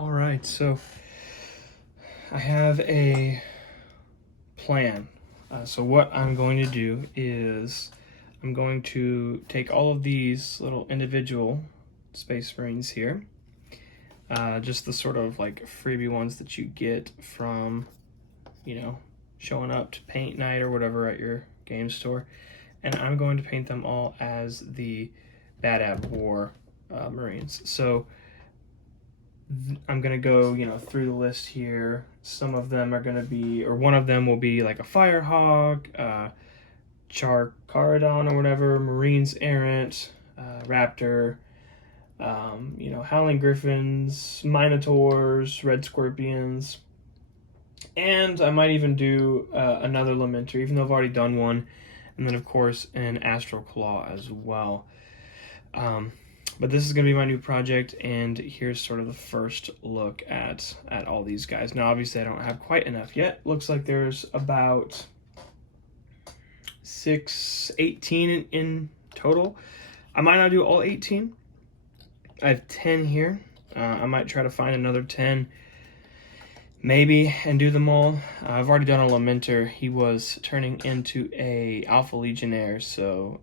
All right, so I have a plan. So what I'm going to do is I'm going to take all of these little individual Space Marines here, just the sort of like freebie ones that you get from, showing up to paint night or whatever at your game store, and I'm going to paint them all as the Bad Ab War Marines. So I'm gonna go, through the list here. Some of them are gonna be, or one of them will be like a Firehawk, Char Caradon or whatever, Marines Errant, Raptor, Howling Griffins, Minotaurs, Red Scorpions, and I might even do another Lamenter, even though I've already done one, and then of course an Astral Claw as well. But this is going to be my new project, and here's sort of the first look at all these guys. Now, obviously, I don't have quite enough yet. Looks like there's about 18 in total. I might not do all 18. I have 10 here. I might try to find another 10, maybe, and do them all. I've already done a Lamenter. He was turning into a Alpha Legionnaire, so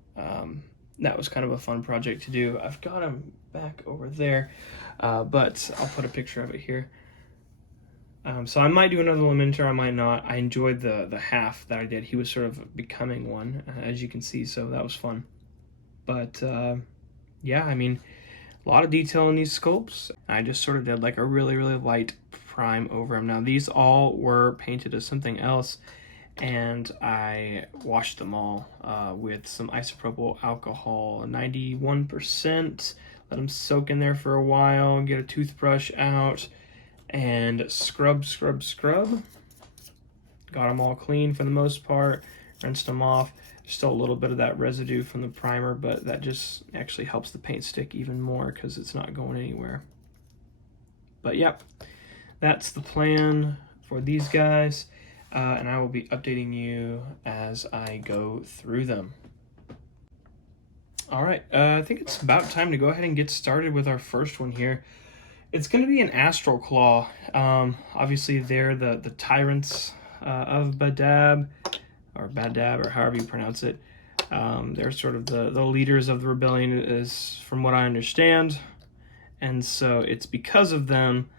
that was kind of a fun project to do. I've got him back over there, but I'll put a picture of it here. So I might do another Lamenter, I might not. I enjoyed the half that I did. He was sort of becoming one, as you can see, so that was fun. But yeah, I mean, a lot of detail in these sculpts. I just sort of did like a really, really light prime over them. Now, these all were painted as something else, and I washed them all with some isopropyl alcohol, 91%. Let them soak in there for a while, get a toothbrush out, and scrub. Got them all clean for the most part, rinsed them off. There's still a little bit of that residue from the primer, but that just actually helps the paint stick even more because it's not going anywhere. But yep, that's the plan for these guys. And I will be updating you as I go through them. All right, I think it's about time to go ahead and get started with our first one here. It's going to be an Astral Claw. Obviously, they're the tyrants of Badab, or however you pronounce it. They're sort of the leaders of the rebellion, is from what I understand. And so it's because of them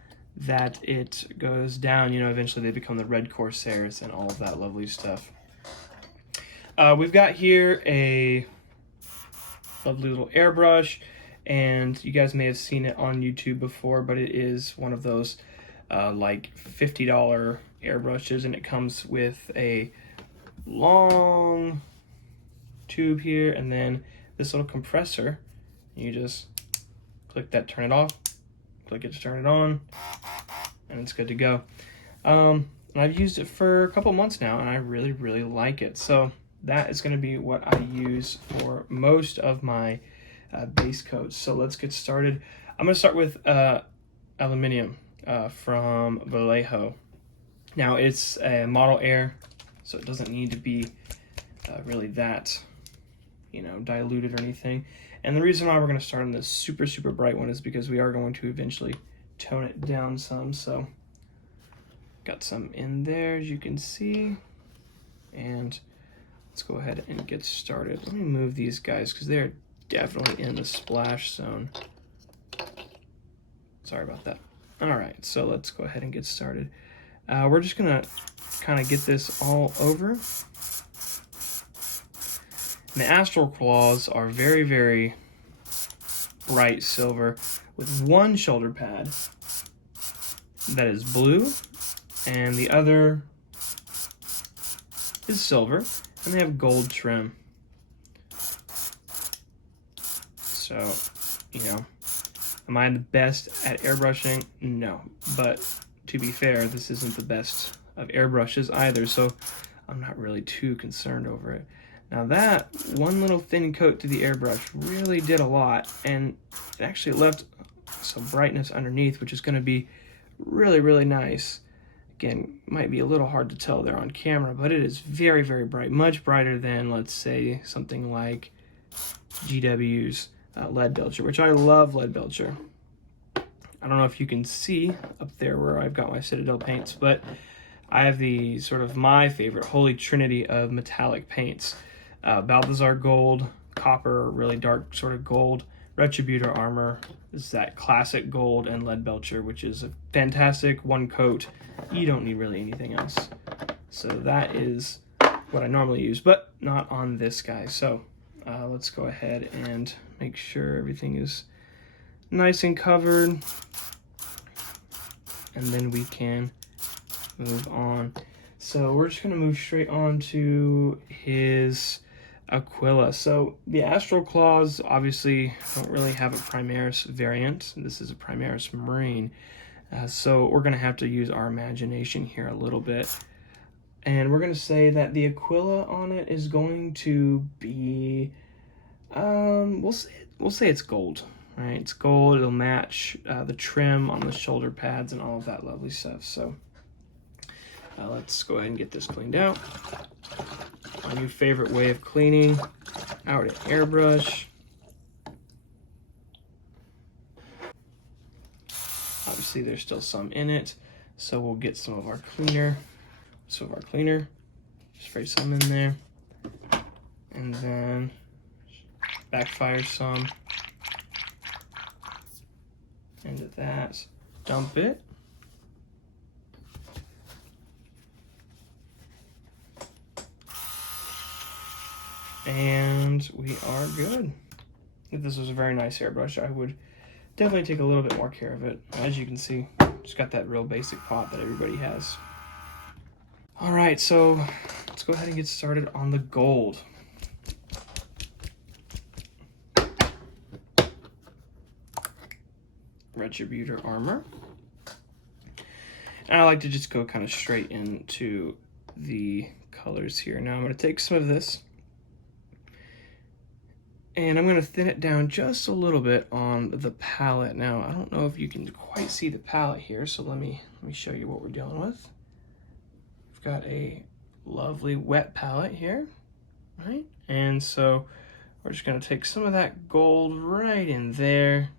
that it goes down. Eventually they become the Red Corsairs and all of that lovely stuff. We've got here a lovely little airbrush, and you guys may have seen it on YouTube before, but it is one of those like $50 airbrushes, and it comes with a long tube here and then this little compressor. You just click that, turn it off, click it to turn it on, and it's good to go. And I've used it for a couple months now, and I really, really like it. So that is going to be what I use for most of my base coats. So let's get started. I'm going to start with aluminium from Vallejo. Now, it's a Model Air, so it doesn't need to be really that, diluted or anything. And the reason why we're going to start on this super, super bright one is because we are going to eventually tone it down some. So got some in there, as you can see. And let's go ahead and get started. Let me move these guys because they're definitely in the splash zone. Sorry about that. All right, so let's go ahead and get started. We're just going to kind of get this all over. And the Astral Claws are very, very bright silver with one shoulder pad that is blue, and the other is silver, and they have gold trim. So, am I the best at airbrushing? No, but to be fair, this isn't the best of airbrushes either, so I'm not really too concerned over it. Now, that one little thin coat to the airbrush really did a lot, and it actually left some brightness underneath, which is going to be really, really nice. Again, might be a little hard to tell there on camera, but it is very, very bright, much brighter than, let's say, something like GW's Lead Belcher, which I love Lead Belcher. I don't know if you can see up there where I've got my Citadel paints, but I have the sort of my favorite holy trinity of metallic paints. Balthazar gold, copper, really dark sort of gold, Retributor armor is that classic gold, and Lead Belcher, which is a fantastic one coat. You don't need really anything else. So that is what I normally use, but not on this guy. So let's go ahead and make sure everything is nice and covered, and then we can move on. So we're just going to move straight on to his Aquila. So the Astral Claws obviously don't really have a Primaris variant. This is a Primaris Marine. So we're going to have to use our imagination here a little bit. And we're going to say that the Aquila on it is going to be, we'll say it's gold. Right, it's gold. It'll match the trim on the shoulder pads and all of that lovely stuff. So let's go ahead and get this cleaned out. My new favorite way of cleaning, out an airbrush. Obviously, there's still some in it, so we'll get some of our cleaner. Spray some in there, and then backfire some into that, dump it, and we are good. If this was a very nice airbrush, I would definitely take a little bit more care of it. As you can see, just got that real basic pot that everybody has. All right, so let's go ahead and get started on the gold. Retributor armor. And I like to just go kind of straight into the colors here. Now I'm going to take some of this and I'm going to thin it down just a little bit on the palette. Now I don't know if you can quite see the palette here, so let me show you what we're dealing with. We've got a lovely wet palette here, right? And so we're just going to take some of that gold right in there.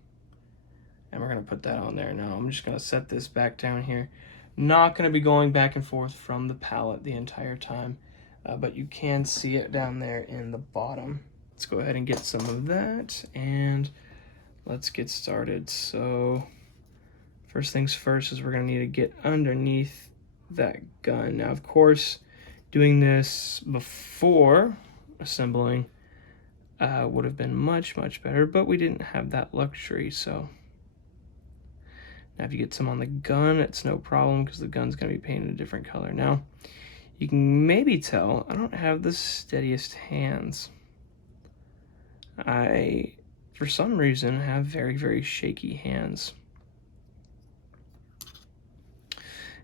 And we're going to put that on there. Now I'm just going to set this back down here. Not going to be going back and forth from the palette the entire time, but you can see it down there in the bottom. Let's go ahead and get some of that, and let's get started. So first things first is we're going to need to get underneath that gun. Now, of course, doing this before assembling would have been much, much better, but we didn't have that luxury, so... Now, if you get some on the gun, it's no problem because the gun's going to be painted a different color. Now, you can maybe tell I don't have the steadiest hands. I, for some reason, have very, very shaky hands.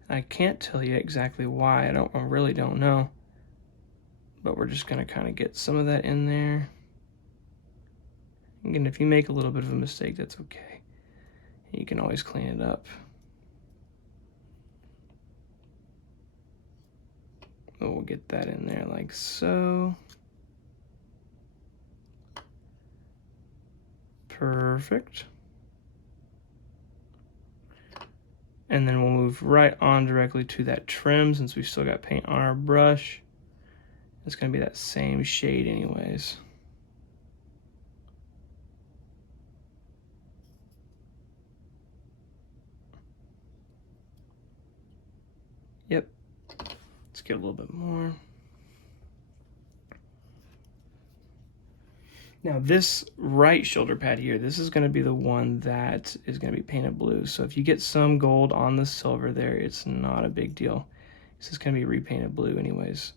I can't tell you exactly why. I really don't know. But we're just going to kind of get some of that in there. Again, if you make a little bit of a mistake, that's okay. You can always clean it up. Oh, we'll get that in there like so. Perfect. And then we'll move right on directly to that trim since we've still got paint on our brush. It's going to be that same shade anyways. Yep, let's get a little bit more. Now this right shoulder pad here, this is going to be the one that is going to be painted blue. So if you get some gold on the silver there, it's not a big deal. This is going to be repainted blue anyways.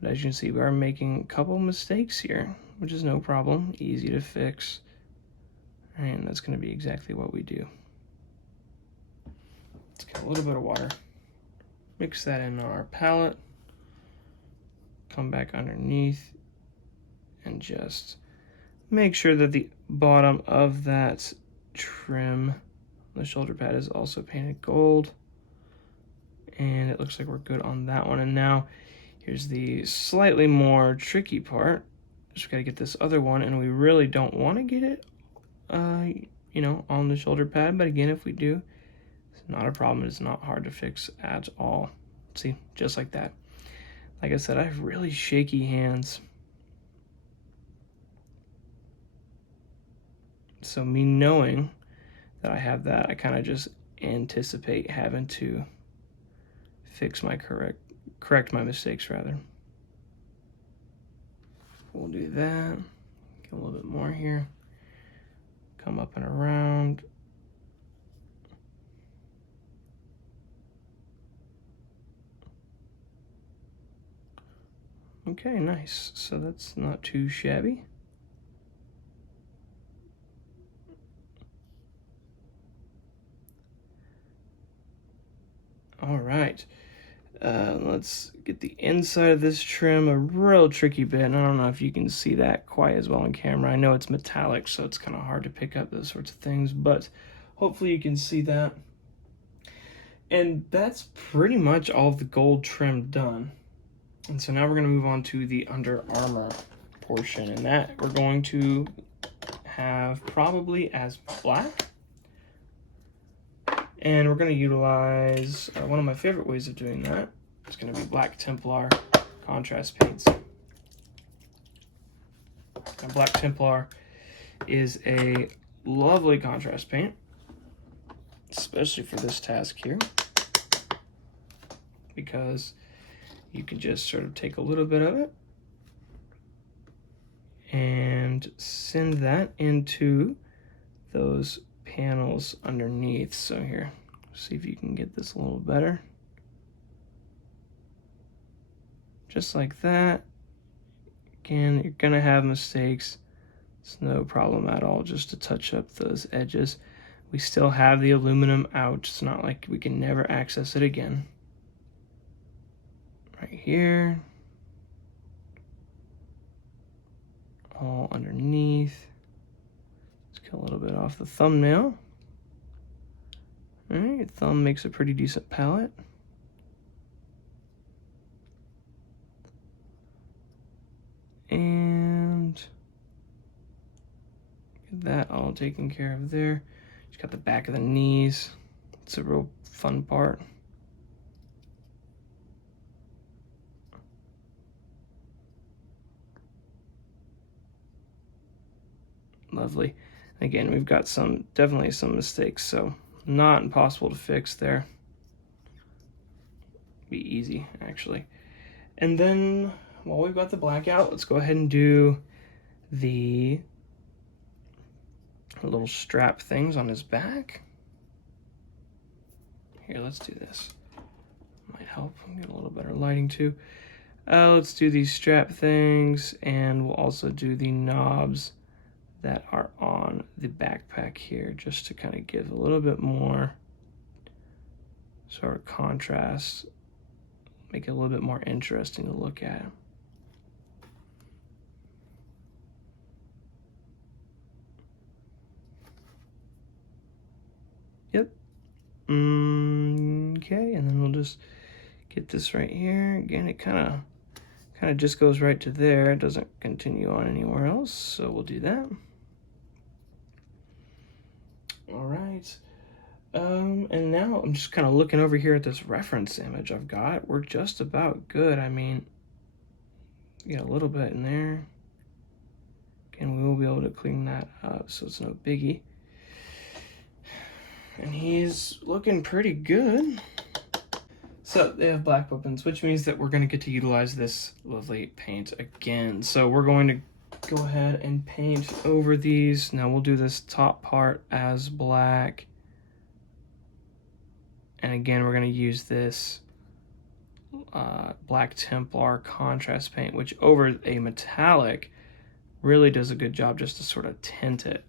But as you can see, we are making a couple mistakes here, which is no problem, easy to fix. And that's going to be exactly what we do. Let's get a little bit of water. Mix that in our palette, come back underneath, and just make sure that the bottom of that trim, the shoulder pad, is also painted gold. And it looks like we're good on that one. And now here's the slightly more tricky part. Just gotta get this other one, and we really don't want to get it you know, on the shoulder pad. But again, if we do, it's not a problem. It's not hard to fix at all. See, just like that. Like I said, I have really shaky hands. So me knowing that I have that, I kind of just anticipate having to fix my correct my mistakes rather. We'll do that. Get a little bit more here. Come up and around. Okay, nice. So that's not too shabby. All right. Let's get the inside of this trim, a real tricky bit. And I don't know if you can see that quite as well on camera. I know it's metallic, so it's kind of hard to pick up those sorts of things, but hopefully you can see that. And that's pretty much all of the gold trim done. And so now we're going to move on to the Under Armour portion, and that we're going to have probably as black. And we're going to utilize one of my favorite ways of doing that. It's going to be Black Templar contrast paints. Now, Black Templar is a lovely contrast paint, especially for this task here, because you can just sort of take a little bit of it and send that into those panels underneath. So here, see if you can get this a little better. Just like that. Again, you're gonna have mistakes. It's no problem at all just to touch up those edges. We still have the aluminum out. It's not like we can never access it again. Right here. All underneath. Let's get a little bit off the thumbnail. All right, your thumb makes a pretty decent palette. And get that all taken care of there. Just got the back of the knees. It's a real fun part. Lovely. Again, we've got definitely some mistakes, so not impossible to fix there. Be easy, actually. And then while we've got the black out, let's go ahead and do the little strap things on his back. Here, let's do this. Might help get a little better lighting too. Let's do these strap things, and we'll also do the knobs that are on the backpack here, just to kind of give a little bit more sort of contrast, make it a little bit more interesting to look at. Yep. Okay, and then we'll just get this right here. Again, it kind of just goes right to there. It doesn't continue on anywhere else, so we'll do that. All right. And now I'm just kind of looking over here at this reference image I've got. We're just about good. I mean, get a little bit in there. Again, we will be able to clean that up, so it's no biggie. And he's looking pretty good. So they have black weapons, which means that we're going to get to utilize this lovely paint again. So we're going to go ahead and paint over these. Now we'll do this top part as black. And again, we're going to use this Black Templar contrast paint, which over a metallic really does a good job just to sort of tint it.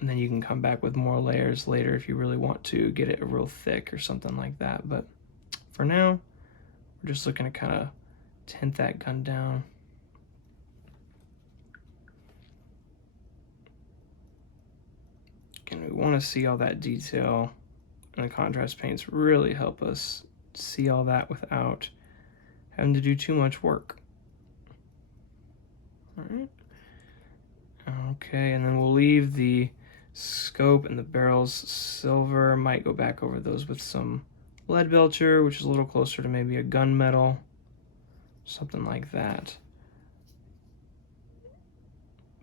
And then you can come back with more layers later if you really want to get it real thick or something like that. But for now, we're just looking to kind of tint that gun down. And we want to see all that detail, and the contrast paints really help us see all that without having to do too much work. All right. Okay, and then we'll leave the scope and the barrel's silver. Might go back over those with some lead belcher, which is a little closer to maybe a gunmetal, something like that.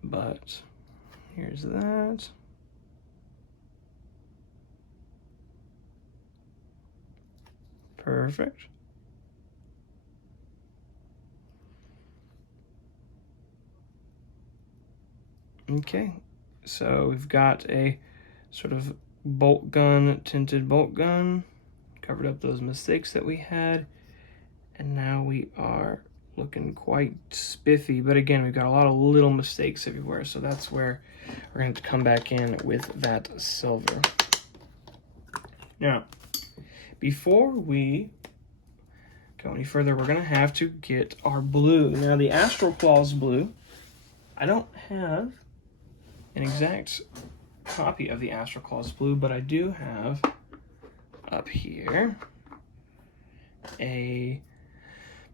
But here's that. Perfect. Okay, so we've got a sort of bolt gun, tinted bolt gun, covered up those mistakes that we had, and now we are looking quite spiffy. But again, we've got a lot of little mistakes everywhere, so that's where we're going to come back in with that silver. Now, before we go any further, we're going to have to get our blue. Now, the Astral Claws blue, I don't have an exact copy of the Astral Claws blue, but I do have up here a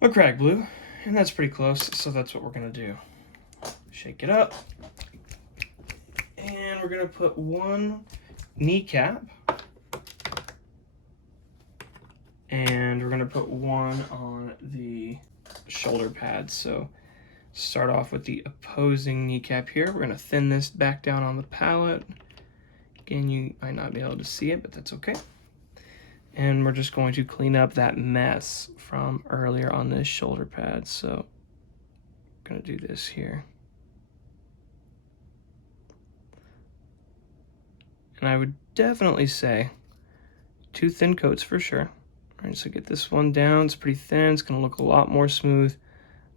McCrag blue, and that's pretty close, so that's what we're going to do. Shake it up, and we're going to put one kneecap, and we're going to put one on the shoulder pads. So start off with the opposing kneecap here. We're going to thin this back down on the palette. Again, you might not be able to see it, but that's okay. And we're just going to clean up that mess from earlier on this shoulder pad. So I'm going to do this here. And I would definitely say 2 thin coats for sure. All right, so get this one down. It's pretty thin. It's going to look a lot more smooth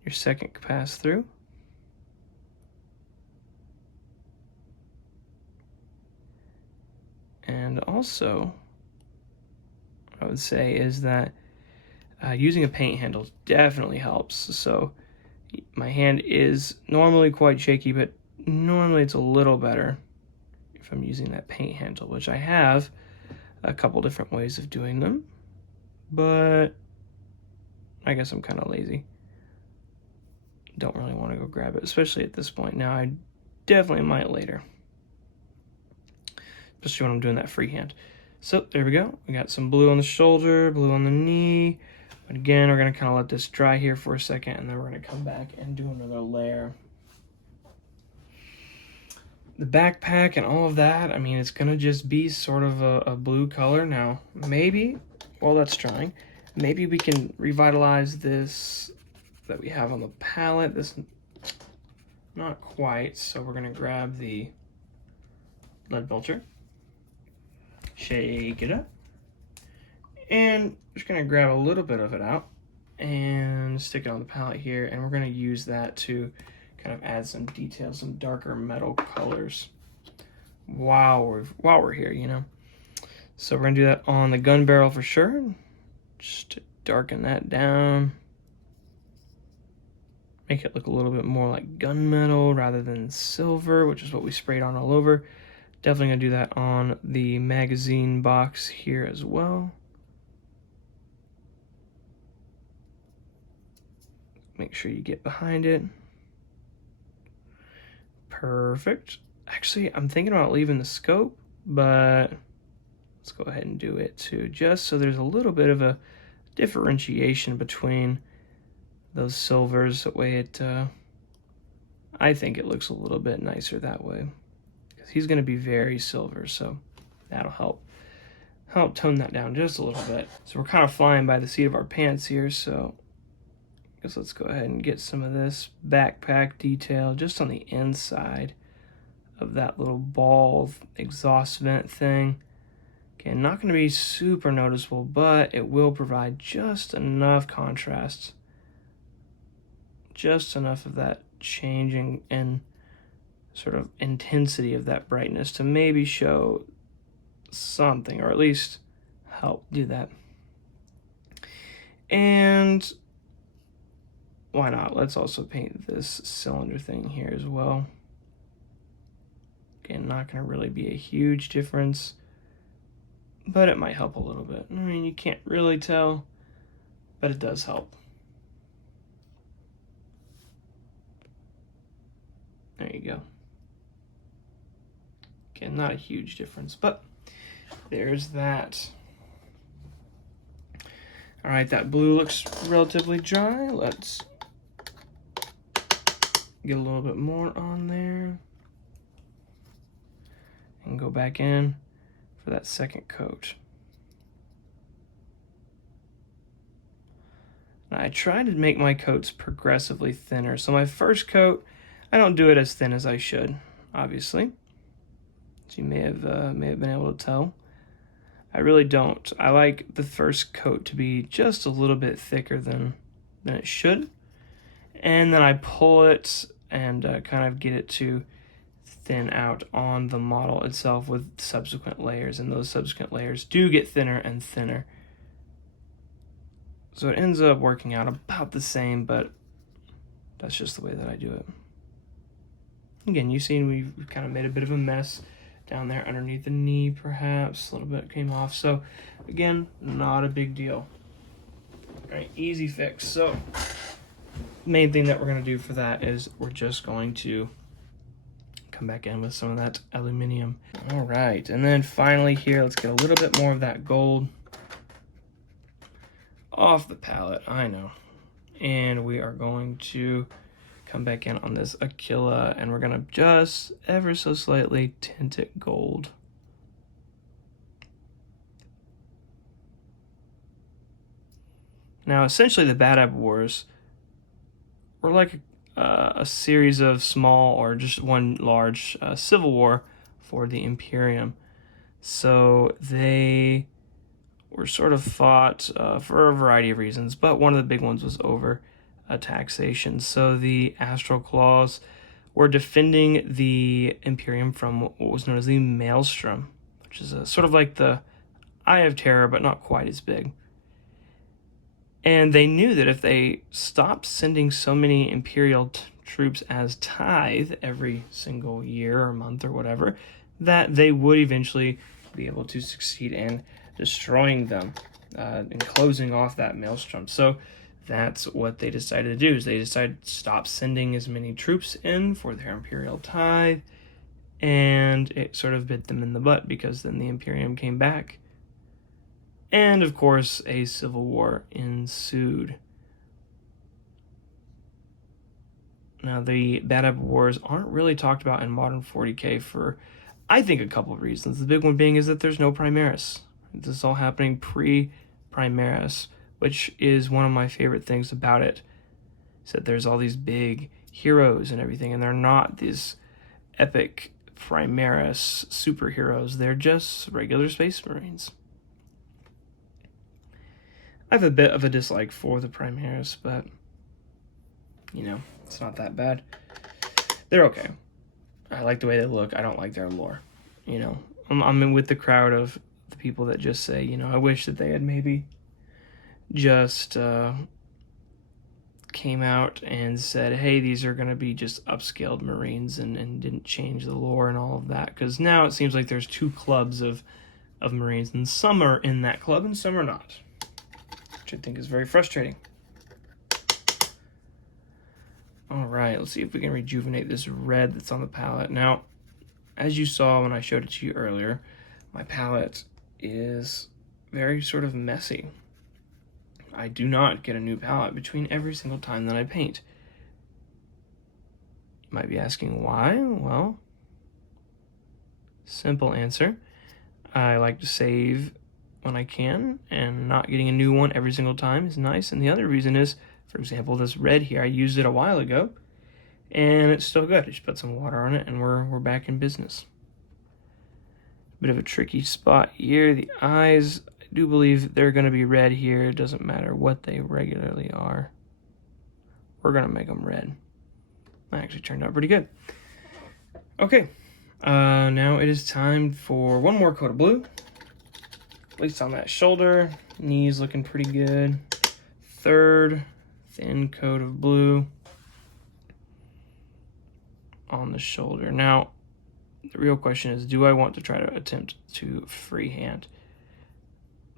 your second pass through. And also, I would say is that using a paint handle definitely helps. So my hand is normally quite shaky, but normally it's a little better if I'm using that paint handle, which I have a couple different ways of doing them, but I guess I'm kind of lazy. Don't really want to go grab it, especially at this point. Now, I definitely might later, especially when I'm doing that freehand. So there we go. We got some blue on the shoulder, blue on the knee. But again, we're going to kind of let this dry here for a second, and then we're going to come back and do another layer. The backpack and all of that, I mean, it's going to just be sort of a blue color. Now, maybe, while that's drying, maybe we can revitalize this that we have on the palette. This, not quite, so we're going to grab the lead belcher, shake it up, and just going to grab a little bit of it out and stick it on the palette here, and we're going to use that to kind of add some details, some darker metal colors while we're here, you know. So we're going to do that on the gun barrel for sure, just to darken that down, make it look a little bit more like gunmetal rather than silver, which is what we sprayed on all over. Definitely going to do that on the magazine box here as well. Make sure you get behind it. Perfect. Actually, I'm thinking about leaving the scope, but let's go ahead and do it too, just so there's a little bit of a differentiation between those silvers. That way it, I think it looks a little bit nicer that way, because he's going to be very silver, so that'll help tone that down just a little bit. So we're kind of flying by the seat of our pants here, so I guess let's go ahead and get some of this backpack detail just on the inside of that little ball exhaust vent thing. Again, not going to be super noticeable, but it will provide just enough contrast, just enough of that changing and sort of intensity of that brightness to maybe show something, or at least help do that. And why not? Let's also paint this cylinder thing here as well. Again, not going to really be a huge difference, but it might help a little bit. I mean, you can't really tell, but it does help. There you go. Again, not a huge difference, but there's that. All right, that blue looks relatively dry. Let's get a little bit more on there and go back in for that second coat. Now, I try to make my coats progressively thinner. So my first coat, I don't do it as thin as I should, obviously, as you may have been able to tell. I really don't. I like the first coat to be just a little bit thicker than it should. And then I pull it and kind of get it to thin out on the model itself with subsequent layers. And those subsequent layers do get thinner and thinner. So it ends up working out about the same, but that's just the way that I do it. Again, you've seen we've kind of made a bit of a mess down there underneath the knee, perhaps. A little bit came off. So, again, not a big deal. All right, easy fix. So, main thing that we're going to do for that is we're just going to come back in with some of that aluminum. All right, and then finally here, let's get a little bit more of that gold off the palette. I know. And we are going to come back in on this Aquila, and we're gonna just ever so slightly tint it gold. Now, essentially, the Badab Wars were like a series of small or just one large civil war for the Imperium. So they were sort of fought for a variety of reasons, but one of the big ones was over taxation. So the Astral Claws were defending the Imperium from what was known as the Maelstrom, which is sort of like the Eye of Terror, but not quite as big. And they knew that if they stopped sending so many Imperial troops as tithe every single year or month or whatever, that they would eventually be able to succeed in destroying them and closing off that Maelstrom. So that's what they decided to do, is they decided to stop sending as many troops in for their Imperial tithe, and it sort of bit them in the butt, because then the Imperium came back. And, of course, a civil war ensued. Now, the Badab Wars aren't really talked about in modern 40k for, I think, a couple of reasons. The big one being is that there's no Primaris. This is all happening pre-Primaris, which is one of my favorite things about it. Is that there's all these big heroes and everything, and they're not these epic Primaris superheroes. They're just regular Space Marines. I have a bit of a dislike for the Primaris, but, you know, it's not that bad. They're okay. I like the way they look. I don't like their lore. You know, I'm in with the crowd of the people that just say, you know, I wish that they had maybe just came out and said, hey, these are going to be just upscaled Marines, and didn't change the lore and all of that. Because now it seems like there's two clubs of Marines, and some are in that club and some are not, which I think is very frustrating. All right, let's see if we can rejuvenate this red that's on the palette. Now, as you saw when I showed it to you earlier, my palette is very sort of messy. I do not get a new palette between every single time that I paint. You might be asking why? Well, simple answer. I like to save when I can, and not getting a new one every single time is nice. And the other reason is, for example, this red here, I used it a while ago, and it's still good. I just put some water on it, and we're back in business. Bit of a tricky spot here. The eyes, I do believe they're going to be red here. It doesn't matter what they regularly are. We're going to make them red. That actually turned out pretty good. Okay, now it is time for one more coat of blue. At least on that shoulder. Knees looking pretty good. Third thin coat of blue on the shoulder. Now, the real question is, do I want to try to attempt to freehand?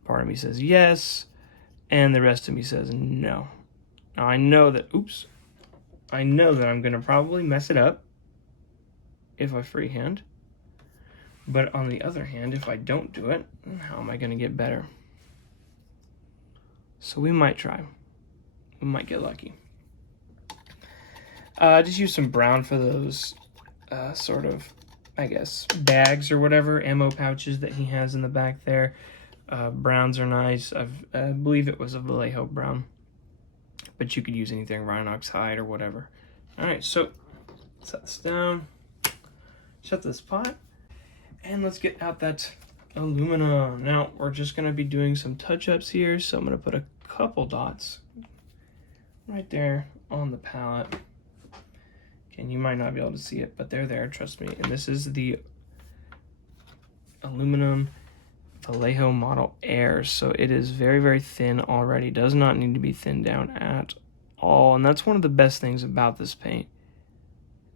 Part of me says yes, and the rest of me says no. Now, I know that I'm going to probably mess it up if I freehand. But on the other hand, if I don't do it, how am I going to get better? So we might try. We might get lucky. Just use some brown for those sort of, I guess, bags or whatever, ammo pouches that he has in the back there. Browns are nice. I believe it was a Vallejo brown, but you could use anything, Rhinox hide or whatever. All right, so set this down, shut this pot, and let's get out that aluminum. Now we're just gonna be doing some touch-ups here, so I'm gonna put a couple dots right there on the palette. And you might not be able to see it, but they're there, trust me. And this is the aluminum Vallejo Model Air. So it is very, very thin already. Does not need to be thinned down at all. And that's one of the best things about this paint.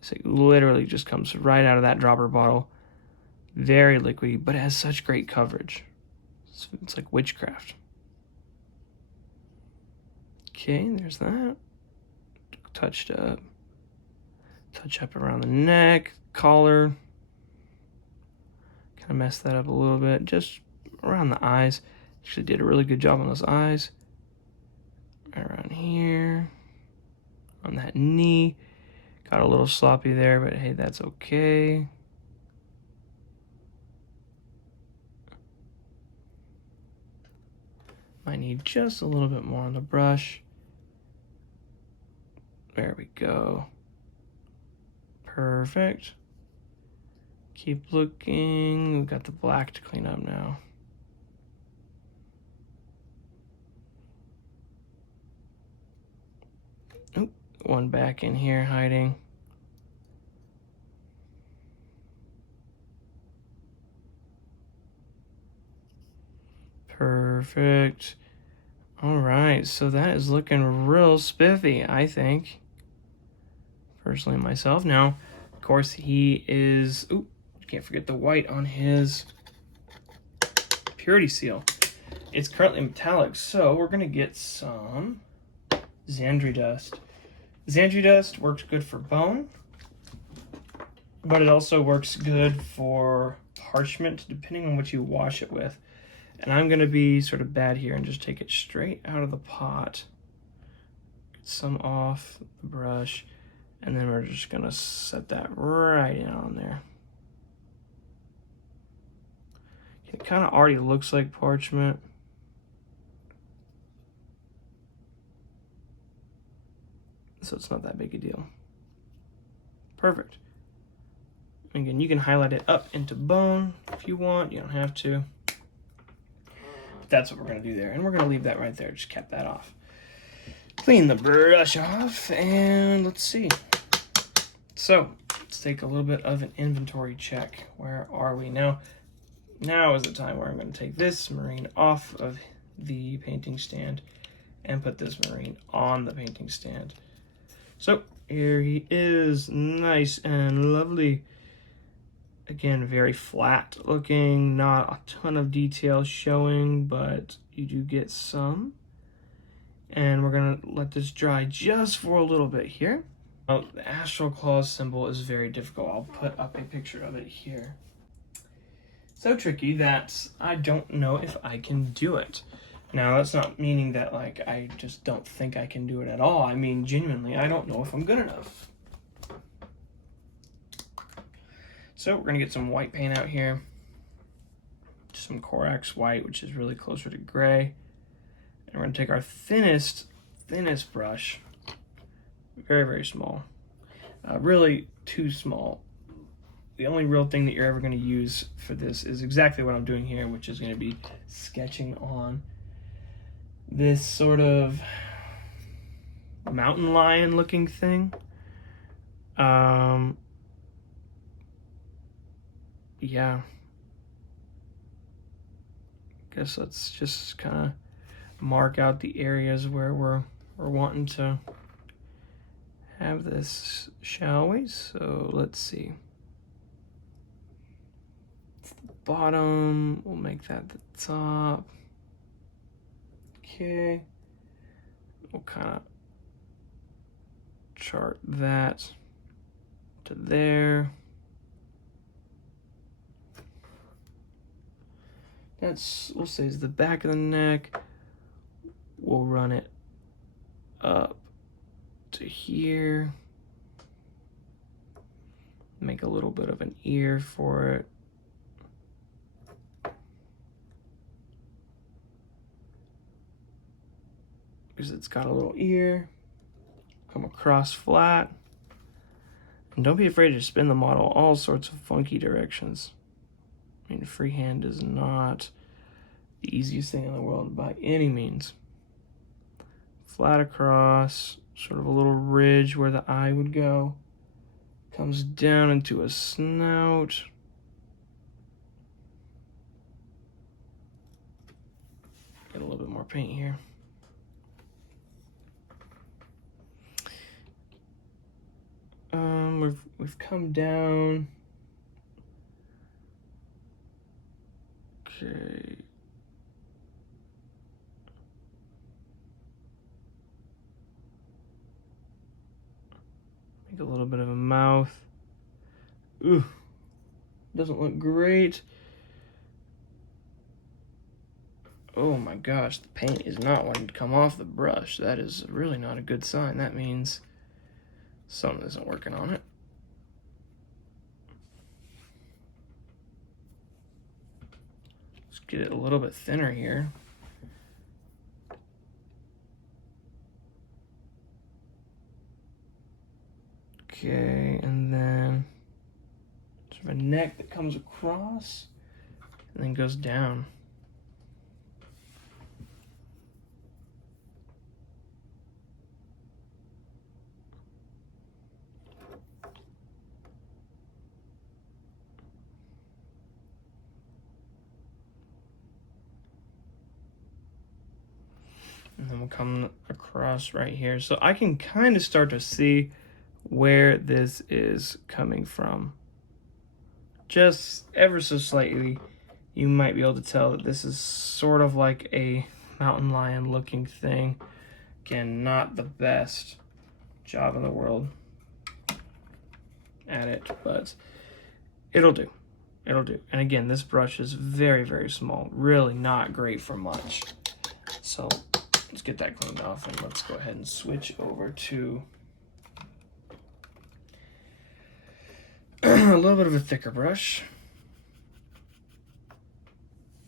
So it literally just comes right out of that dropper bottle. Very liquidy, but it has such great coverage. It's like witchcraft. Okay, there's that. Touched up. Touch up around the neck, collar. Kind of messed that up a little bit. Just around the eyes. Actually did a really good job on those eyes. Right around here. On that knee. Got a little sloppy there, but hey, that's okay. Might need just a little bit more on the brush. There we go. Perfect. Keep looking. We've got the black to clean up now. Oop, one back in here hiding. Perfect. All right, so that is looking real spiffy, I think. Personally, myself. Now, of course, he is... Ooh, can't forget the white on his purity seal. It's currently metallic, so we're going to get some Xandri dust. Xandri dust works good for bone, but it also works good for parchment, depending on what you wash it with. And I'm going to be sort of bad here and just take it straight out of the pot. Get some off the brush. And then we're just gonna set that right in on there. It kind of already looks like parchment. So it's not that big a deal. Perfect. Again, you can highlight it up into bone if you want. You don't have to. That's what we're gonna do there. And we're gonna leave that right there. Just cap that off. Clean the brush off and let's see. So let's take a little bit of an inventory check. Where are we now? Now is the time where I'm going to take this Marine off of the painting stand and put this Marine on the painting stand. So here he is, nice and lovely. Again, very flat looking, not a ton of detail showing, but you do get some. And we're going to let this dry just for a little bit here. The Astral Claws symbol is very difficult. I'll put up a picture of it here. So tricky that I don't know if I can do it. Now, that's not meaning that like I just don't think I can do it at all. I mean, genuinely, I don't know if I'm good enough. So we're going to get some white paint out here. Just some Corax white, which is really closer to gray. And we're going to take our thinnest brush. Very, very small. Really too small. The only real thing that you're ever going to use for this is exactly what I'm doing here, which is going to be sketching on this sort of mountain lion looking thing. Yeah. Guess let's just kind of mark out the areas where we're wanting to have this, shall we? So let's see. It's the bottom. We'll make that the top. Okay. We'll kind of chart that to there. That's, we'll say, is the back of the neck. We'll run it up to here. Make a little bit of an ear for it. Because it's got a little ear. Come across flat. And don't be afraid to spin the model all sorts of funky directions. I mean, freehand is not the easiest thing in the world by any means. Flat across, sort of a little ridge where the eye would go. Comes down into a snout. Get a little bit more paint here. We've come down. Okay. Make a little bit of a mouth. Ooh, doesn't look great. Oh my gosh, the paint is not wanting to come off the brush. That is really not a good sign. That means something isn't working on it. Let's get it a little bit thinner here. Okay, and then sort of a neck that comes across and then goes down. And then we'll come across right here. So I can kind of start to see where this is coming from. Just ever so slightly, you might be able to tell that this is sort of like a mountain lion looking thing. Again, not the best job in the world at it, but it'll do. It'll do. And again, this brush is very, very small. Really not great for much. So let's get that cleaned off and let's go ahead and switch over to a little bit of a thicker brush.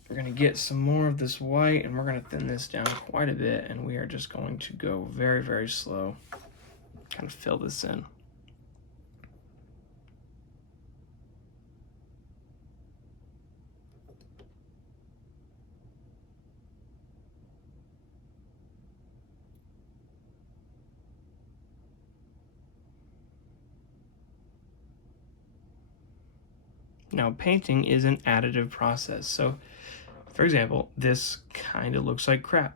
We're going to get some more of this white and we're going to thin this down quite a bit, and we are just going to go very, very slow. Kind of fill this in. Now, painting is an additive process. So, for example, this kind of looks like crap.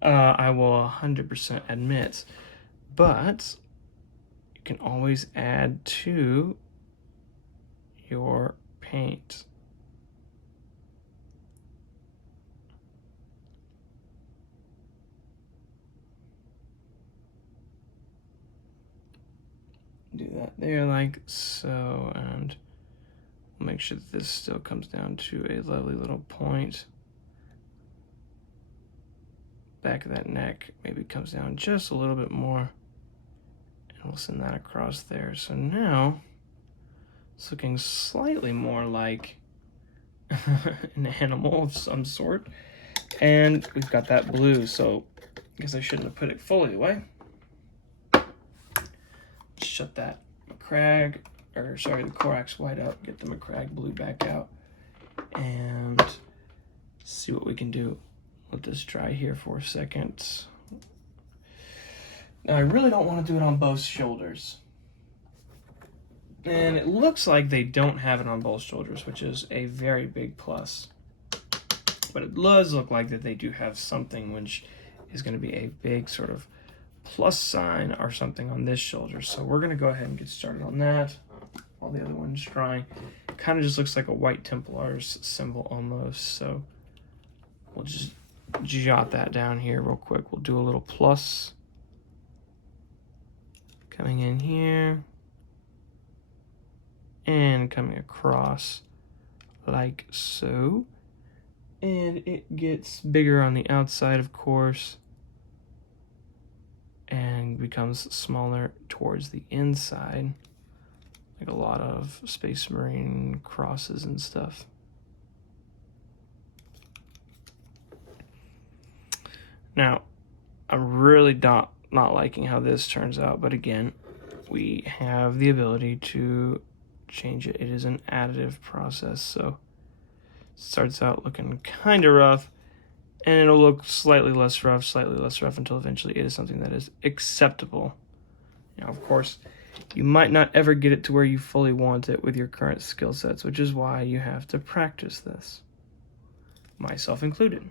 I will 100% admit. But you can always add to your paint. Do that there like so, and make sure that this still comes down to a lovely little point. Back of that neck maybe comes down just a little bit more, and we'll send that across there. So now it's looking slightly more like an animal of some sort, and we've got that blue, so I guess I shouldn't have put it fully away. Shut that McCrag, or sorry, the Corax white out, get the McCrag blue back out, and see what we can do. Let this dry here for a second. Now I really don't want to do it on both shoulders. And it looks like they don't have it on both shoulders, which is a very big plus. But it does look like that they do have something which is going to be a big sort of plus sign or something on this shoulder. So we're going to go ahead and get started on that while the other one's drying. Kind of just looks like a white Templar's symbol almost. So we'll just jot that down here real quick. We'll do a little plus coming in here and coming across like so. And it gets bigger on the outside, of course, and becomes smaller towards the inside, like a lot of Space Marine crosses and stuff. Now, I'm really not liking how this turns out, but again, we have the ability to change it. It is an additive process, so it starts out looking kind of rough, and it'll look slightly less rough until eventually it is something that is acceptable. Now, of course, you might not ever get it to where you fully want it with your current skill sets, which is why you have to practice this, myself included.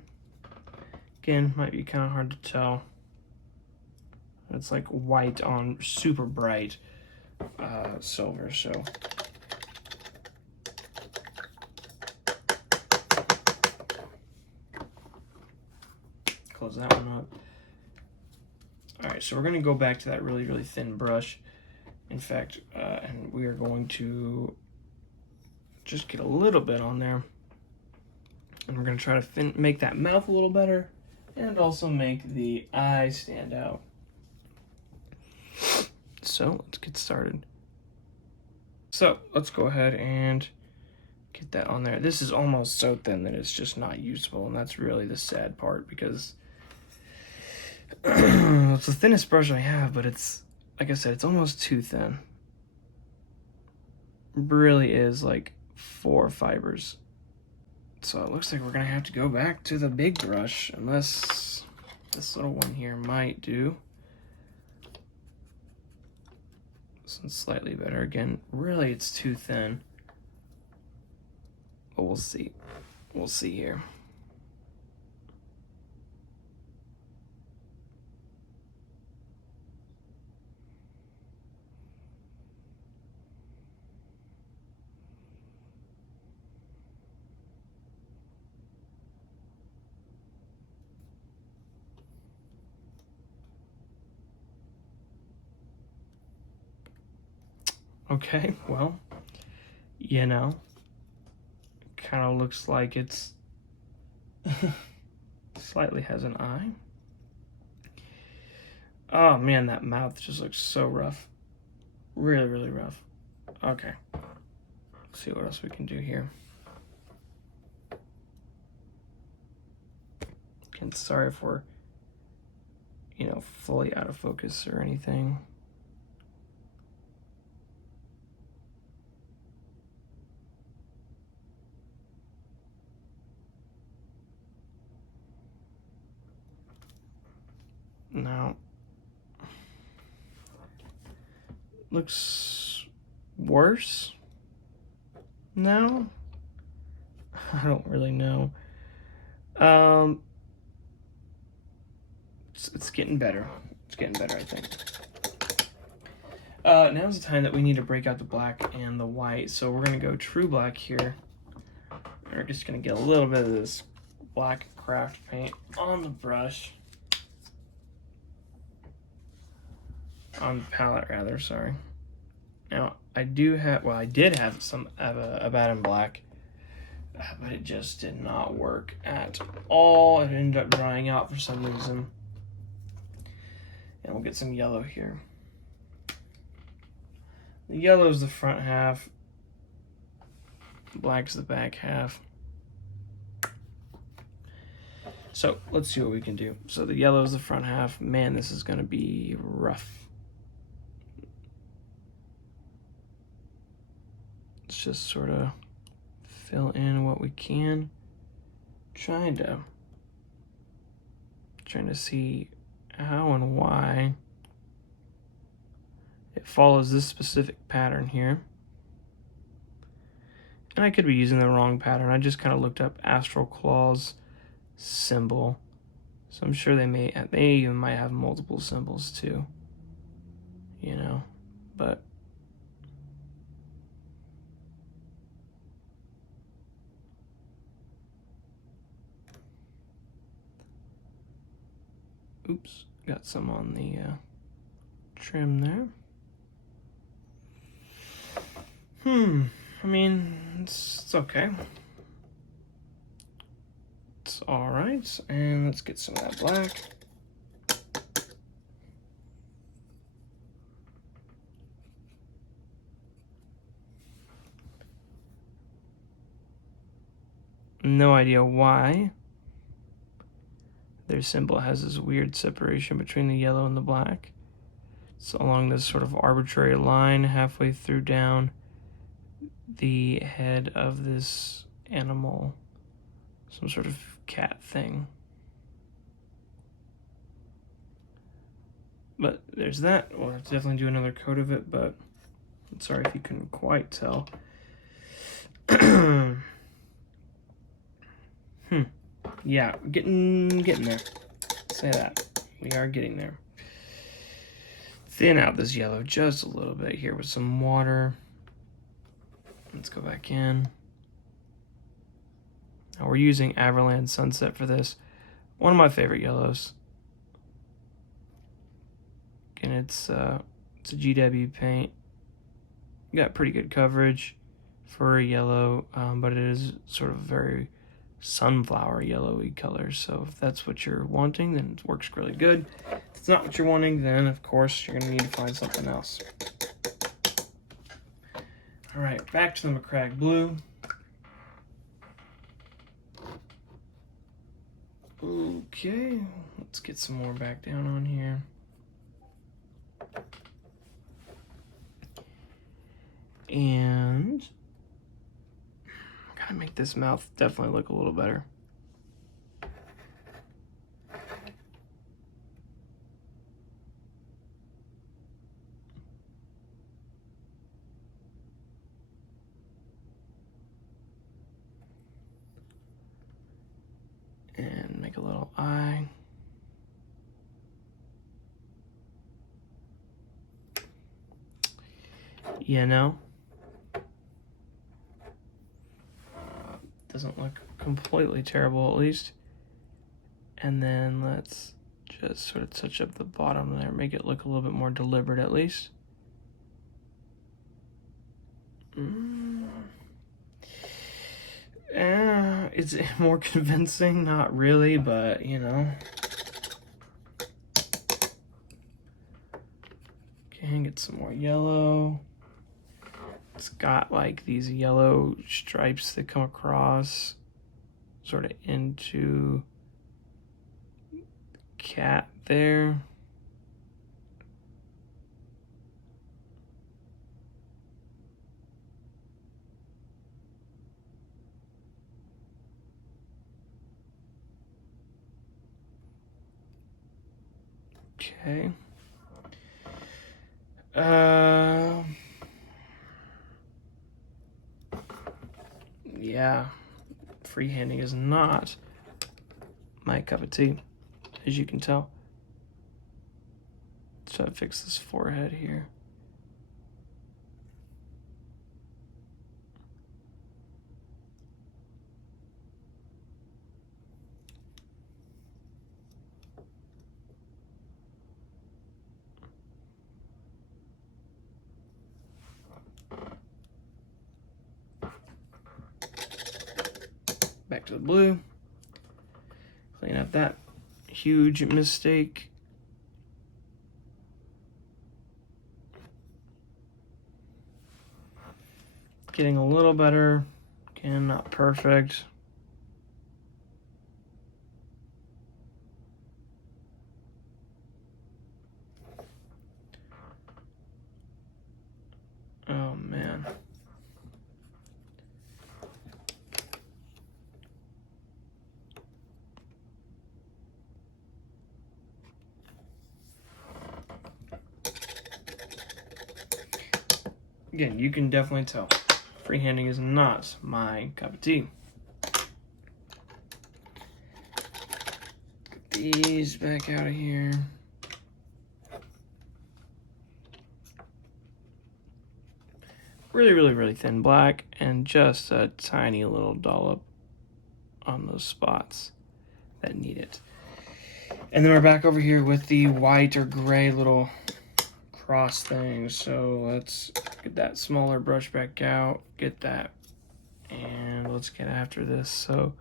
Again, might be kind of hard to tell. It's like white on super bright silver, so. Close that one up. All right, so we're gonna go back to that really, really thin brush. In fact, and we are going to just get a little bit on there. And we're gonna try to make that mouth a little better and also make the eye stand out. So let's get started. So let's go ahead and get that on there. This is almost so thin that it's just not usable, and that's really the sad part, because it's the thinnest brush I have, but it's, like I said, it's almost too thin. It really is like 4 fibers. So it looks like we're gonna have to go back to the big brush, unless this little one here might do. This one's slightly better. Again, really it's too thin. But we'll see. We'll see here. Okay, well, you know, kind of looks like it's slightly has an eye. Oh man, that mouth just looks so rough. Really, really rough. Okay, let's see what else we can do here. Again, sorry if we're, fully out of focus or anything. Now, looks worse now? I don't really know. It's getting better. It's getting better, I think. Now's the time that we need to break out the black and the white. So we're gonna go true black here. We're just gonna get a little bit of this black craft paint on the brush. On the palette, rather, sorry. Now, I did have some Abaddon black, but it just did not work at all. It ended up drying out for some reason. And we'll get some yellow here. The yellow is the front half, black's the back half. So let's see what we can do. So the yellow is the front half. Man, this is gonna be rough. Let's just sort of fill in what we can. Trying to see how and why it follows this specific pattern here. And I could be using the wrong pattern. I just kind of looked up Astral Claws symbol. So I'm sure they even might have multiple symbols too. But oops, got some on the trim there. I mean, it's okay. all right. And let's get some of that black. No idea why their symbol has this weird separation between the yellow and the black. It's along this sort of arbitrary line halfway through down the head of this animal, some sort of cat thing. But there's that. We'll have to definitely do another coat of it, but I'm sorry if you couldn't quite tell. Yeah, getting there. Say that. We are getting there. Thin out this yellow just a little bit here with some water. Let's go back in. Now we're using Everland Sunset for this. One of my favorite yellows. And it's a GW paint. Got pretty good coverage for a yellow, but it is sort of very sunflower yellowy color. So if that's what you're wanting, then it works really good. If it's not what you're wanting, then of course you're gonna need to find something else. All right, back to the McCrag blue. Okay, let's get some more back down on here. And I gotta make this mouth definitely look a little better. And make a little eye. You know, doesn't look completely terrible at least. And then let's just sort of touch up the bottom there, make it look a little bit more deliberate at least. Is it more convincing? Not really, but you know. Okay, get some more yellow. It's got like these yellow stripes that come across sort of into the cat there. Okay. Yeah, freehanding is not my cup of tea, as you can tell. Let's try to fix this forehead here. Back to the blue. Clean up that huge mistake. Getting a little better. Again, not perfect. Oh man. Again, you can definitely tell freehanding is not my cup of tea. Get these back out of here. Really, really, really thin black and just a tiny little dollop on those spots that need it. And then we're back over here with the white or gray little cross thing. So let's get that smaller brush back out, get that, and let's get after this. So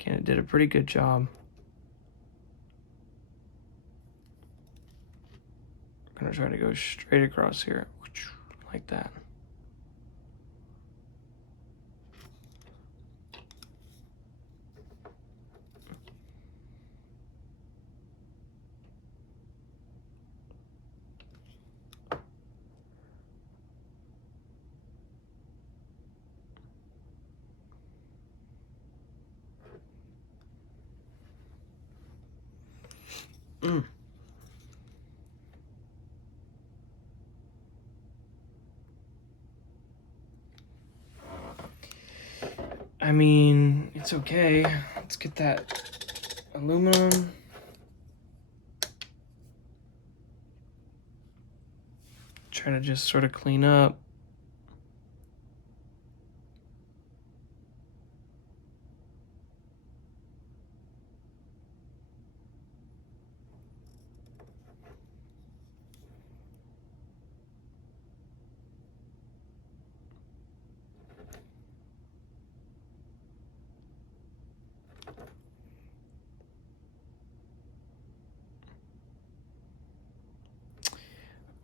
Again, it did a pretty good job. I'm gonna try to go straight across here, like that. I mean, it's okay. Let's get that aluminum. Try to just sort of clean up.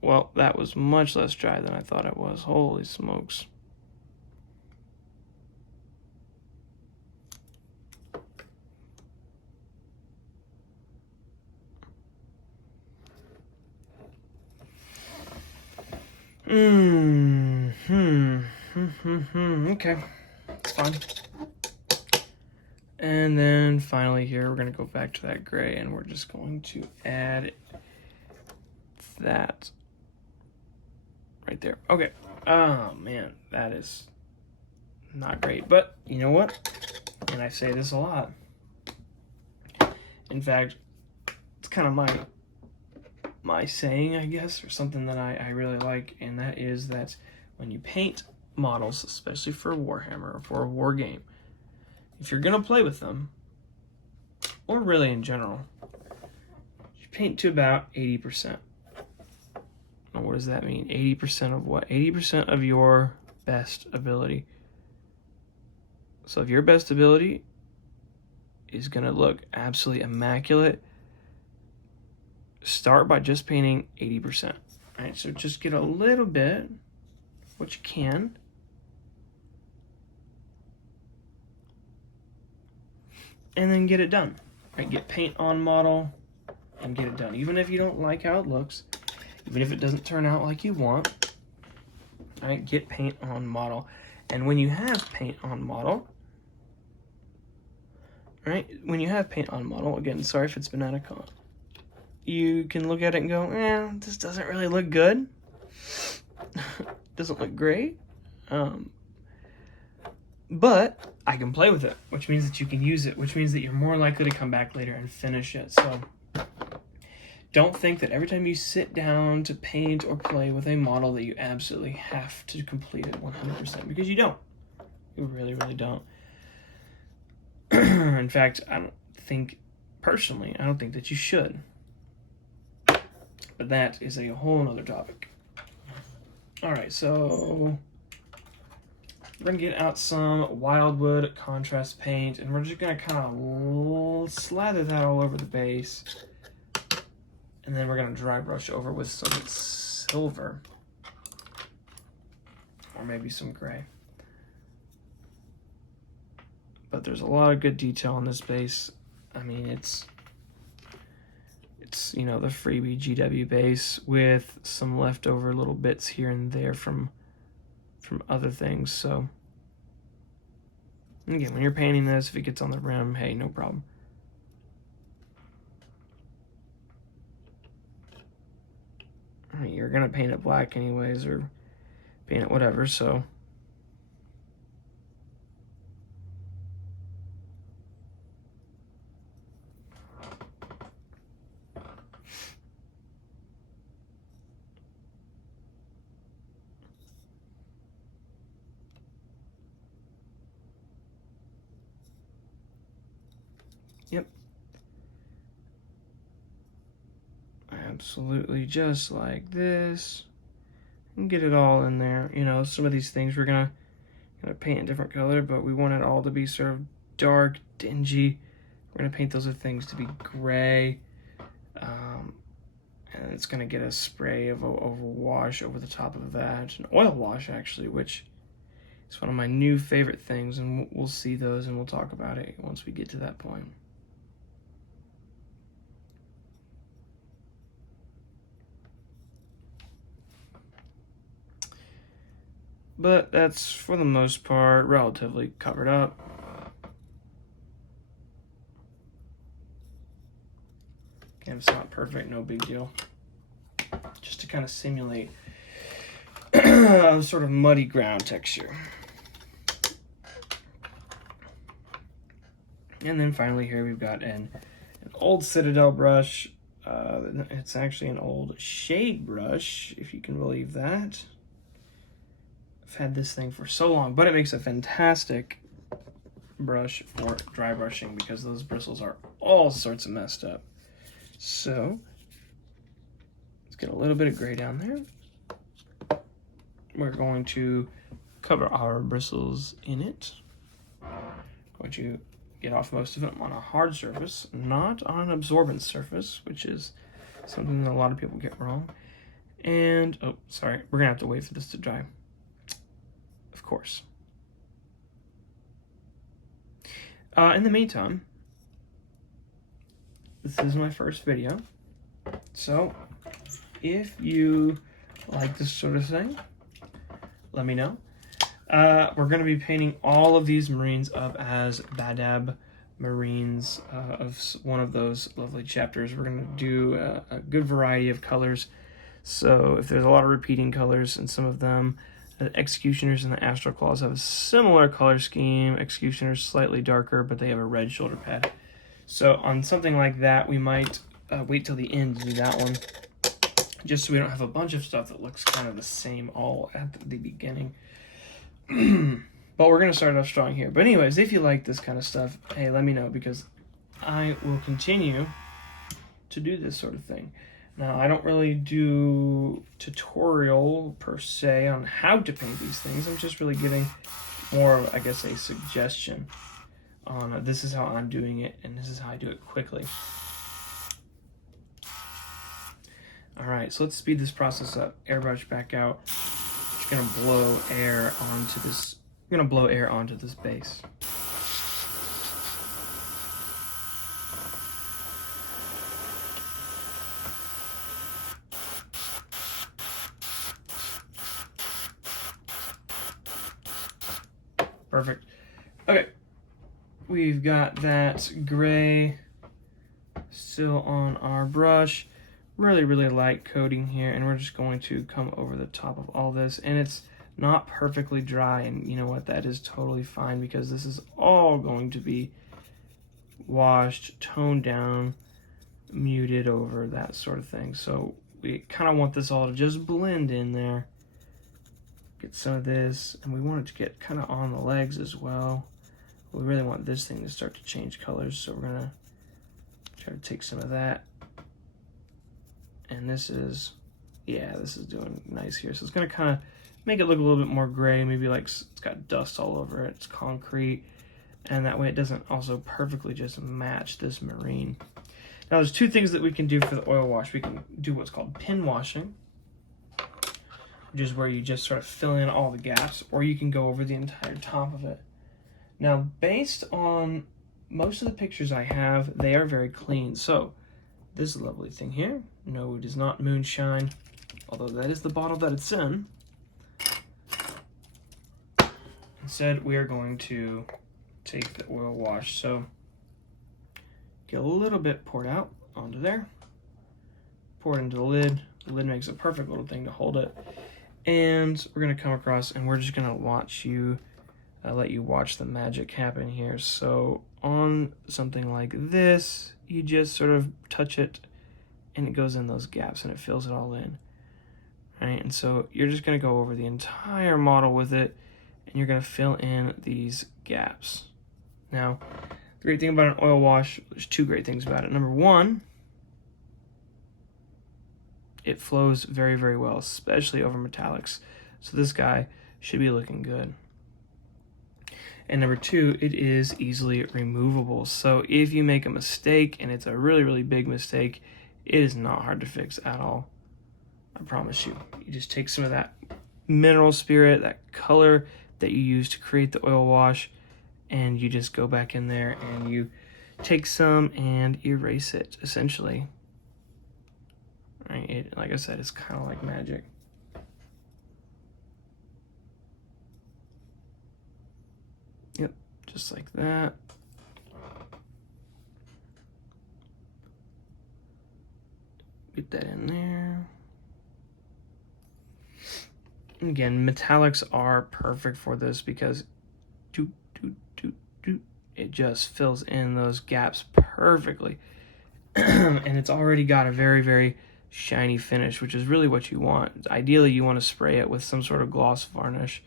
Well, that was much less dry than I thought it was. Holy smokes. Okay, it's fine. And then finally here, we're gonna go back to that gray and we're just going to add that right there. Okay. Oh man, that is not great, but you know what? And I say this a lot. In fact, it's kind of my saying, I guess, or something that I really like, and that is that when you paint models, especially for Warhammer or for a war game, if you're gonna play with them, or really in general, you paint to about 80%. Now, what does that mean? 80% of what? 80% of your best ability. So if your best ability is gonna look absolutely immaculate, start by just painting 80%. All right, so just get a little bit, what you can. And then get it done. Right, get paint on model and get it done. Even if you don't like how it looks, even if it doesn't turn out like you want, all right, get paint on model. And when you have paint on model, right, when you have paint on model, again, sorry if it's been out of con, you can look at it and go, this doesn't really look good. Doesn't look great. But I can play with it, which means that you can use it, which means that you're more likely to come back later and finish it. So don't think that every time you sit down to paint or play with a model that you absolutely have to complete it 100%, because you don't. You really, really don't. In fact, I don't think that you should. But that is a whole nother topic. All right, so we're gonna get out some Wildwood contrast paint, and we're just gonna kind of slather that all over the base. And then we're gonna dry brush over with some silver, or maybe some gray. But there's a lot of good detail on this base. I mean, it's you know, the freebie GW base with some leftover little bits here and there from other things. So again, when you're painting this, if it gets on the rim, hey, no problem. I mean, you're gonna paint it black anyways, or paint it whatever, so yep. Absolutely, just like this. And get it all in there. You know, some of these things we're gonna paint a different color, but we want it all to be sort of dark, dingy. We're going to paint those other things to be gray. And it's going to get a spray of a wash over the top of that. An oil wash, actually, which is one of my new favorite things. And we'll see those and we'll talk about it once we get to that point. But that's, for the most part, relatively covered up. Again, it's not perfect, no big deal. Just to kind of simulate a sort of muddy ground texture. And then finally here we've got an old Citadel brush. It's actually an old shade brush, if you can believe that. I've had this thing for so long, but it makes a fantastic brush for dry brushing because those bristles are all sorts of messed up. So let's get a little bit of gray down there. We're going to cover our bristles in it. Going to get off most of them on a hard surface, not on an absorbent surface, which is something that a lot of people get wrong. And, oh, sorry, we're gonna have to wait for this to dry. Of course. In the meantime, this is my first video, so if you like this sort of thing, let me know. We're going to be painting all of these Marines up as Badab Marines of one of those lovely chapters. We're going to do a good variety of colors, so if there's a lot of repeating colors in some of them, the Executioners and the Astral Claws have a similar color scheme. Executioners slightly darker, but they have a red shoulder pad. So on something like that, we might wait till the end to do that one, just so we don't have a bunch of stuff that looks kind of the same all at the beginning. But we're going to start off strong here. But anyways, if you like this kind of stuff, hey, let me know, because I will continue to do this sort of thing. Now, I don't really do tutorial per se on how to paint these things. I'm just really giving more of, I guess, a suggestion on this is how I'm doing it, and this is how I do it quickly. All right, so let's speed this process up. Airbrush back out. Just gonna blow air onto this. I'm gonna blow air onto this base. Perfect. Okay, we've got that gray still on our brush. Really light coating here, and we're just going to come over the top of all this, and it's not perfectly dry, and you know what, that is totally fine, because this is all going to be washed, toned down, muted over, that sort of thing. So we kind of want this all to just blend in there. Get some of this, and we want it to get kind of on the legs as well. We really want this thing to start to change colors, so we're gonna try to take some of that. And this is, yeah, this is doing nice here. So it's going to kind of make it look a little bit more gray, maybe like it's got dust all over it, it's concrete, and that way it doesn't also perfectly just match this Marine. Now there's two things that we can do for the oil wash. We can do what's called pin washing, which is where you just sort of fill in all the gaps, or you can go over the entire top of it. Now, based on most of the pictures I have, they are very clean. So this lovely thing here, no, it is not moonshine, although that is the bottle that it's in. Instead, we are going to take the oil wash. So get a little bit poured out onto there, pour it into the lid. The lid makes a perfect little thing to hold it. And we're gonna come across, and we're just gonna watch you, let you watch the magic happen here. So on something like this, you just sort of touch it, and it goes in those gaps, and it fills it all in, right? And so you're just gonna go over the entire model with it, and you're gonna fill in these gaps. Now, the great thing about an oil wash, there's two great things about it. Number one, it flows very well, especially over metallics. So this guy should be looking good. And number two, it is easily removable. So if you make a mistake, and it's a really, really big mistake, it is not hard to fix at all. I promise you. You just take some of that mineral spirit, that color that you use to create the oil wash, and you just go back in there and you take some and erase it, essentially. Right? Like I said, it's kind of like magic. Yep, just like that. Get that in there. And again, metallics are perfect for this because it just fills in those gaps perfectly. And it's already got a very, very shiny finish, which is really what you want. Ideally, you want to spray it with some sort of gloss varnish,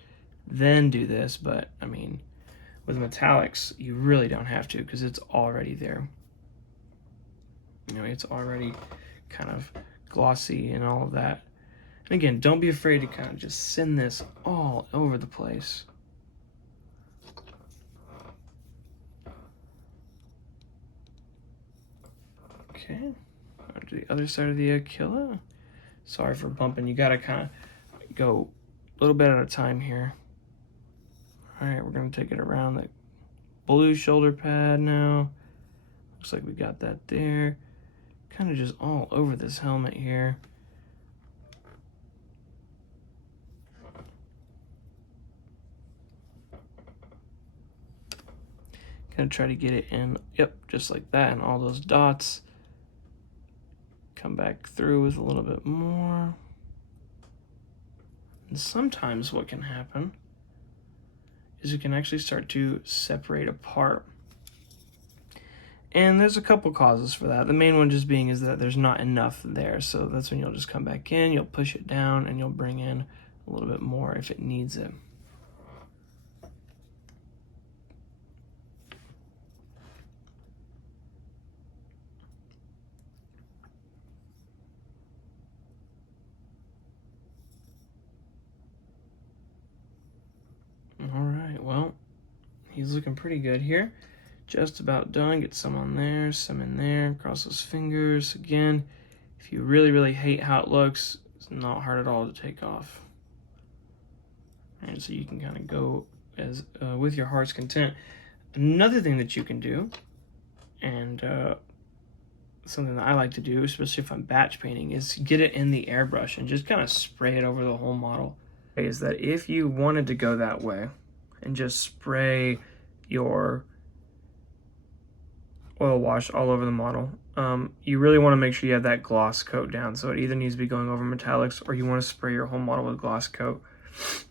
then do this. But, I mean, with metallics, you really don't have to because it's already there. You know, it's already kind of glossy and all of that. And again, don't be afraid to kind of just send this all over the place. Okay, on to the other side of the Aquila. Sorry for bumping. You gotta kind of go a little bit at a time here. All right, we're gonna take it around the blue shoulder pad now. Looks like we got that there. Kind of just all over this helmet here. Gonna try to get it in, yep, just like that, and all those dots. Come back through with a little bit more. And sometimes what can happen is it can actually start to separate apart. And there's a couple causes for that. The main one just being is that there's not enough there. So that's when you'll just come back in, you'll push it down, and you'll bring in a little bit more if it needs it. All right, well, he's looking pretty good here. Just about done. Get some on there, some in there. Cross those fingers. Again, if you really, really hate how it looks, it's not hard at all to take off. And so you can kind of go as with your heart's content. Another thing that you can do, and something that I like to do, especially if I'm batch painting, is get it in the airbrush and just kind of spray it over the whole model. Is that if you wanted to go that way and just spray your oil wash all over the model, you really want to make sure you have that gloss coat down. So it either needs to be going over metallics or you want to spray your whole model with gloss coat.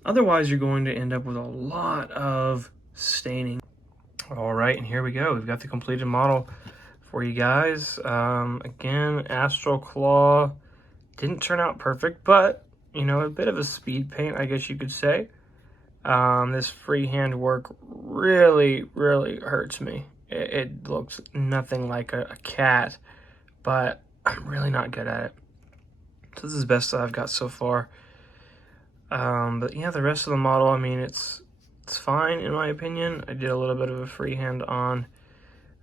Otherwise, you're going to end up with a lot of staining. All right, and here we go. We've got the completed model for you guys. Again, Astral Claw didn't turn out perfect, but you know, a bit of a speed paint, I guess you could say. This freehand work really, really hurts me. It looks nothing like a cat, but I'm really not good at it. So this is the best that I've got so far. But yeah, the rest of the model, I mean, it's fine in my opinion. I did a little bit of a freehand on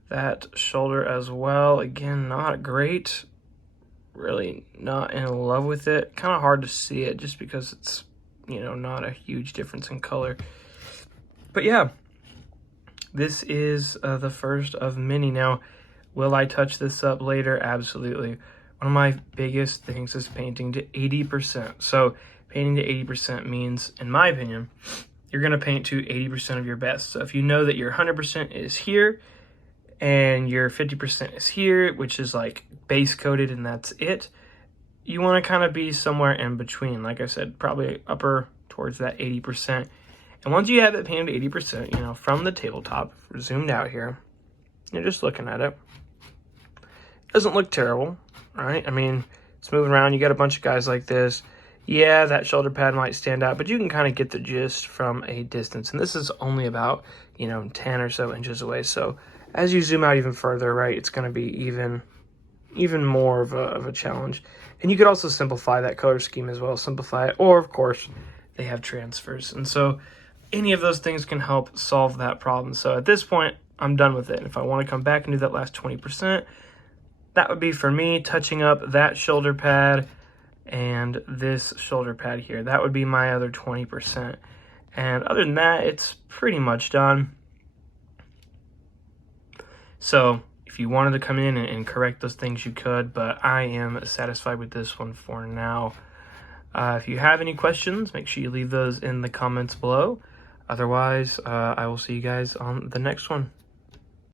that shoulder as well. Again, not great. Really not in love with it. Kind of hard to see it just because it's, you know, not a huge difference in color. But yeah, this is the first of many. Now, will I touch this up later? Absolutely. One of my biggest things is painting to 80%. So painting to 80% means, in my opinion, you're going to paint to 80% of your best. So if you know that your 100% is here and your 50% is here, which is like base coated and that's it, you want to kind of be somewhere in between. Like I said, probably upper towards that 80%. And once you have it painted to 80%, you know, from the tabletop, zoomed out here, you're just looking at it. It doesn't look terrible, right? I mean, it's moving around. You got a bunch of guys like this. Yeah, that shoulder pad might stand out, but you can kind of get the gist from a distance. And this is only about, you know, 10 or so inches away. So as you zoom out even further, right, it's going to be even more of a challenge. And you could also simplify that color scheme as well, simplify it. Or, of course, they have transfers. And so any of those things can help solve that problem. So at this point, I'm done with it. And if I want to come back and do that last 20%, that would be for me touching up that shoulder pad and this shoulder pad here. That would be my other 20%. And other than that, it's pretty much done. So if you wanted to come in and correct those things, you could, but I am satisfied with this one for now. If you have any questions, make sure you leave those in the comments below. Otherwise, I will see you guys on the next one.